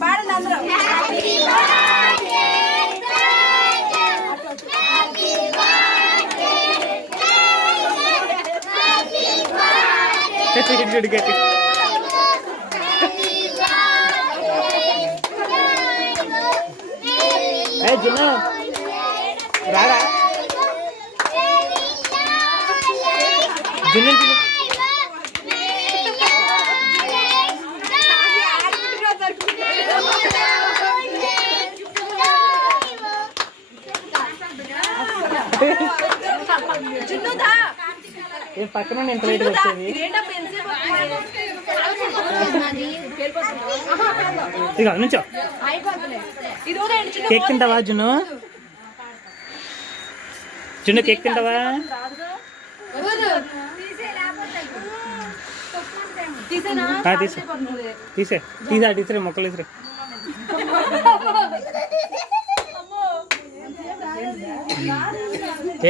పాడండి అందరూ. జున్ను రారా జున్ను ఏం పక్కన ఎంత లేట్ వచ్చేది ఇక నుంచో కేక్ తింటావా జున్ను జున్ను కేక్ తింటావా తీసే తీసే మొక్కలు తీసే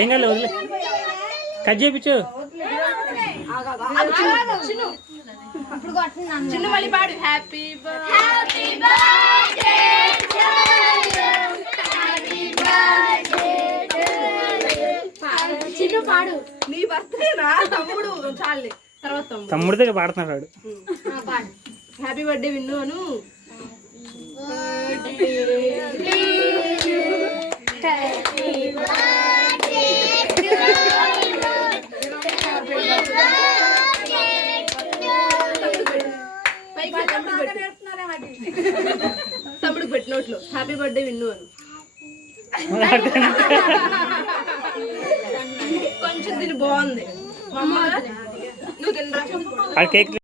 ఏం కాదు వదిలే కట్ చేయించు చిన్న మళ్ళీ పాడు. హ్యాపీ చిన్న పాడు. నీ బర్త్డేనా తమ్ముడు? చాలే తర్వాత తమ్ముడి దగ్గర పాడుతున్నాడు. హ్యాపీ బర్త్డే విన్ను అను. తమ్ముడికి పెట్టినట్లు హ్యాపీ బర్త్డే విన్ను అను. కొంచెం తిని బాగుంది. నువ్వు తినరా?